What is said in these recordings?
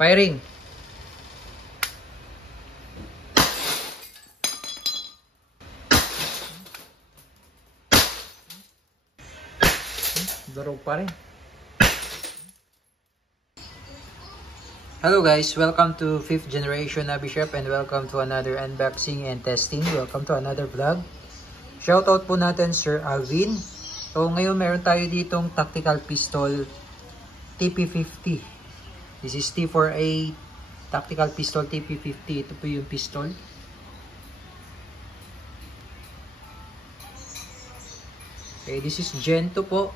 Firing. Durog pa rin. Hello guys, welcome to 5th generation Nabishop and welcome to another unboxing and testing. Welcome to another vlog. Shoutout po natin Sir Alvin. So ngayon meron tayo ditong tactical pistol TP50. This is T4A tactical pistol TP50. Ito po yung pistol. Okay, this is Gen 2 po.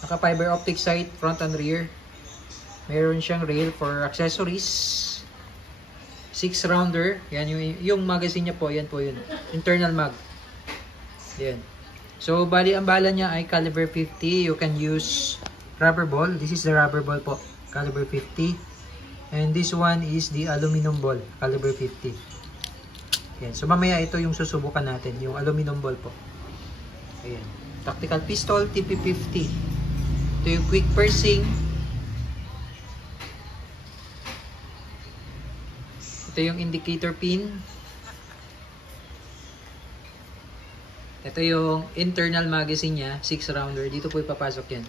Naka fiber optic sight front and rear. Meron siyang rail for accessories. 6 rounder. Yan yung magazine niya po. Yan po yun. Internal mag. Yan. So bali ang bala niya ay caliber 50. You can use rubber ball. This is the rubber ball po. Caliber 50. And this one is the aluminum ball. Caliber 50. Yan. So mamaya ito yung susubukan natin. Yung aluminum ball po. Ayan. Tactical pistol TP50. Ito yung quick pursing. Ito yung indicator pin. Ito yung internal magazine niya, 6 rounder. Dito po ipapasok yan.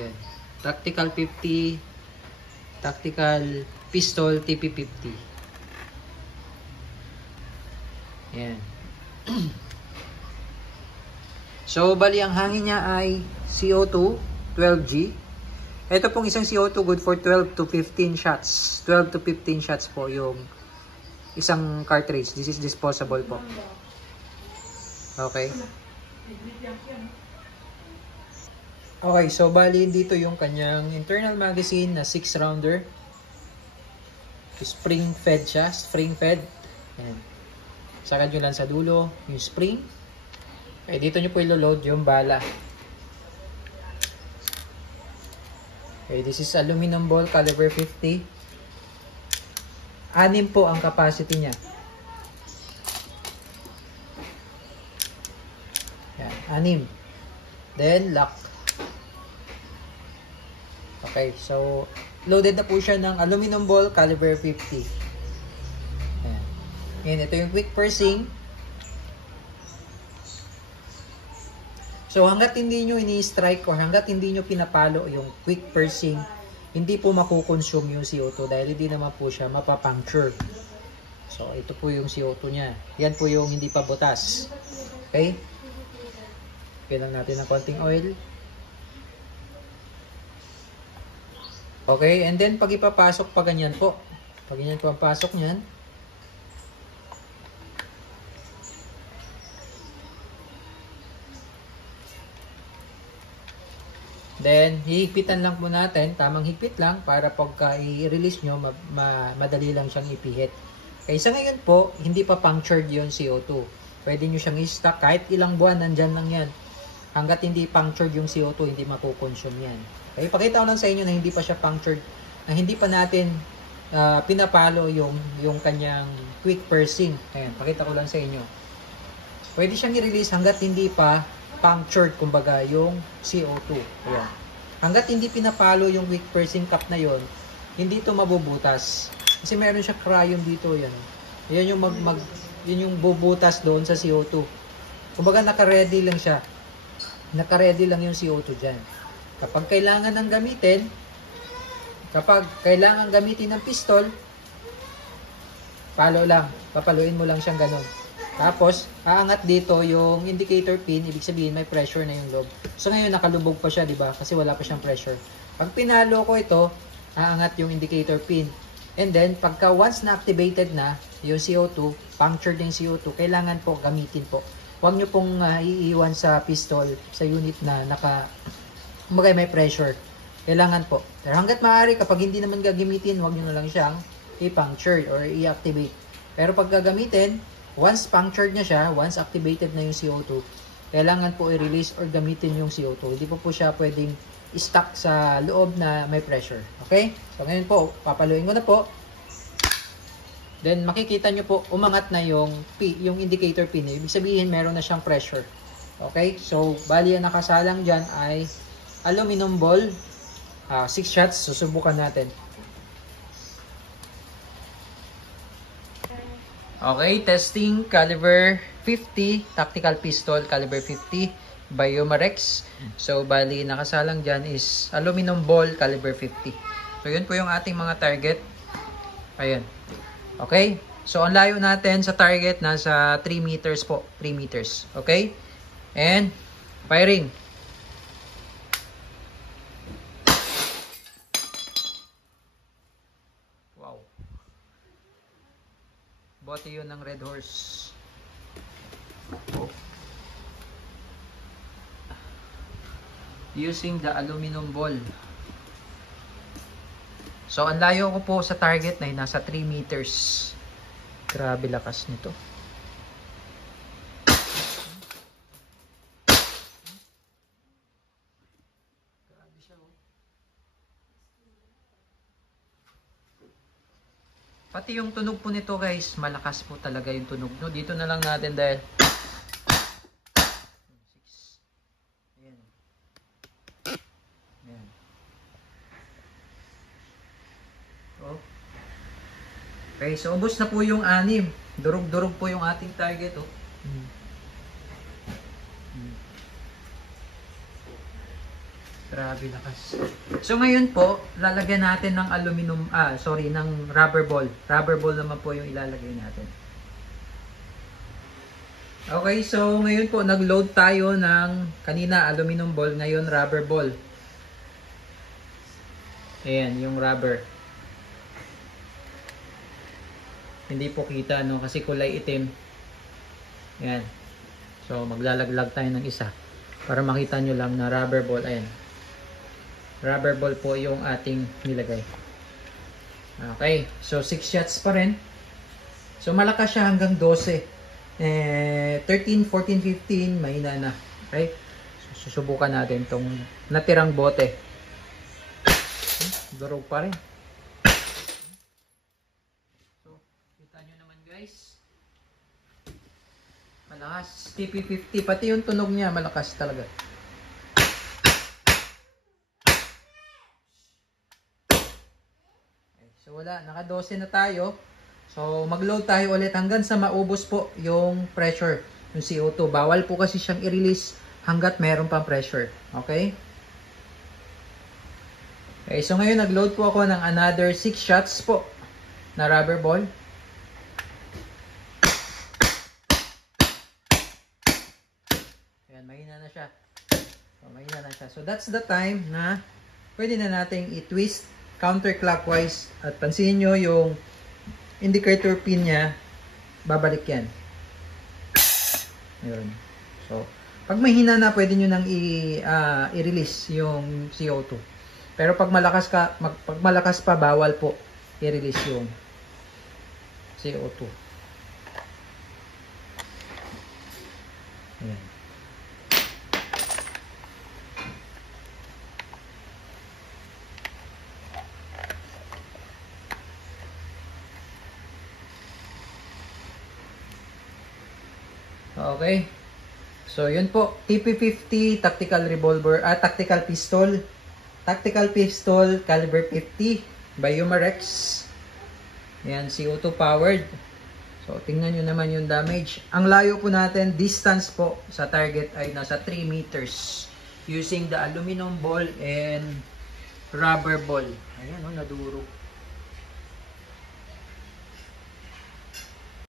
Yan. Tactical 50, tactical pistol TP50. Yan. So, bali ang hangin niya ay CO2 12G. Ito pong isang CO2 good for 12 to 15 shots. 12 to 15 shots po yung isang cartridge. This is disposable po. Okay. Okay, so bali dito yung kanyang internal magazine na 6 rounder. Spring fed siya. Spring fed. Ayan. Sakad nyo lang sa dulo yung spring. Okay, dito nyo po ilo-load yung bala. Okay, this is aluminum ball caliber 50. 6 po ang capacity niya. Yan, 6. Then lock. Okay, so loaded na po siya ng aluminum ball caliber 50. Yan. Yan, ito yung quick pursing. So hanggat hindi nyo ini-strike or hanggat hindi nyo pinapalo yung quick pursing, hindi po makukonsume yung CO2 dahil hindi naman po siya mapapuncture. So ito po yung CO2 niya. Yan po yung hindi pa butas. Okay? Pilang natin ng konting oil. Okay, and then pag ipapasok pa ganyan po. Pag ganyan po ang pasok niyan. Then, hihigpitan lang po natin, tamang higpit lang para pagka i-release nyo, madali lang siyang ipihit. Okay, sa ngayon po, hindi pa punctured yung CO2. Pwede nyo siyang i-stock kahit ilang buwan, nandyan lang yan. Hanggat hindi punctured yung CO2, hindi makukonsume yan. Okay, pakita ko lang sa inyo na hindi pa siya punctured, na hindi pa natin pinapalo yung kanyang quick pursing. Ayan, pakita ko lang sa inyo. Pwede siyang i-release hanggat hindi pa punctured, kumbaga, yung CO2. Ayan. Hanggat hindi pinapalo yung quick pursing cap na yon, hindi ito mabubutas. Kasi meron siya crayon dito, yan. Yan yung yun yung bubutas doon sa CO2. Kumbaga, naka-ready lang siya. Naka-ready lang yung CO2 dyan. Kapag kailangan ng gamitin, ng pistol, palo lang. Papaluin mo lang siyang ganun. Tapos, aangat dito yung indicator pin, ibig sabihin may pressure na yung loob. So ngayon nakalubog pa siya, di ba? Kasi wala pa siyang pressure. Pag pinalo ko ito, aangat yung indicator pin. And then, pagka once na activated na yung CO2, punctured yung CO2, kailangan po gamitin po. Huwag nyo pong iiwan sa pistol, sa unit na may pressure. Kailangan po. Pero hanggat maaari, kapag hindi naman gagamitin, huwag nyo na lang siyang i-puncture or i-activate. Pero pag gagamitin, once punctured na siya, once activated na yung CO2, kailangan po i-release or gamitin yung CO2. Hindi po siya pwedeng i-stuck sa loob na may pressure. Okay? So ngayon po, papaluin ko na po. Then makikita nyo po, umangat na yung indicator pin. Ibig sabihin, meron na siyang pressure. Okay? So, bali ang nakasalang dyan ay aluminum ball 6 shots. Susubukan natin. Okay, testing caliber 50, tactical pistol caliber 50 by Yomarex. So bali nakasalang dyan is aluminum ball caliber 50. So yun po yung ating mga target. Ayan. Okay, so ang layo natin sa target nasa 3 meters po, 3 meters. Okay, and firing. Wow, bote yun ng Red Horse. Using the aluminum ball. So ang layo ko po sa target na nasa 3 meters. Grabe lakas nito. Grabe siya, oh. Pati yung tunog po nito guys, malakas po talaga yung tunog. No? Dito na lang natin dahil okay, so ubos na po yung 6. Durog-durog po yung ating target, oh. Grabe lakas. So ngayon po, lalagyan natin ng ng rubber ball. Rubber ball naman po yung ilalagay natin. Okay, so ngayon po nag-load tayo ng kanina aluminum ball, ngayon rubber ball. Ayan, yung rubber. Hindi po kita, no, kasi kulay itim. Ayan. So maglalaglag tayo ng isa para makita nyo lang na rubber ball. Ayan. Rubber ball po yung ating nilagay. Okay. So 6 shots pa rin. So malakas siya hanggang 12. 13, 14, 15 mahina na. Okay. So, susubukan natin tong natirang bote. Durog pa rin. Malakas, TP50, pati yung tunog niya malakas talaga. Okay, so wala, naka 12 na tayo. So mag-load tayo ulit hanggang sa maubos po yung pressure, yung CO2. Bawal po kasi siyang i-release hanggat meron pang pressure. Okay? Okay, so ngayon nag-load po ako ng another 6 shots po na rubber ball. Mahina na siya. So, mahina na siya. So, that's the time na pwede na nating i-twist counterclockwise. At pansinin nyo yung indicator pin niya, babalik yan. Ayun. So, pag mahina na, pwede nyo nang i-release yung CO2. Pero pag malakas pa, bawal po i-release yung CO2. Ayan. Okay. So, yun po. TP50 tactical revolver, tactical pistol. Tactical pistol caliber 50 by Yomarex. Yan, CO2 powered. So, tingnan nyo naman yung damage. Ang layo po natin, distance po sa target ay nasa 3 meters. Using the aluminum ball and rubber ball. Ayan, oh, nadurog.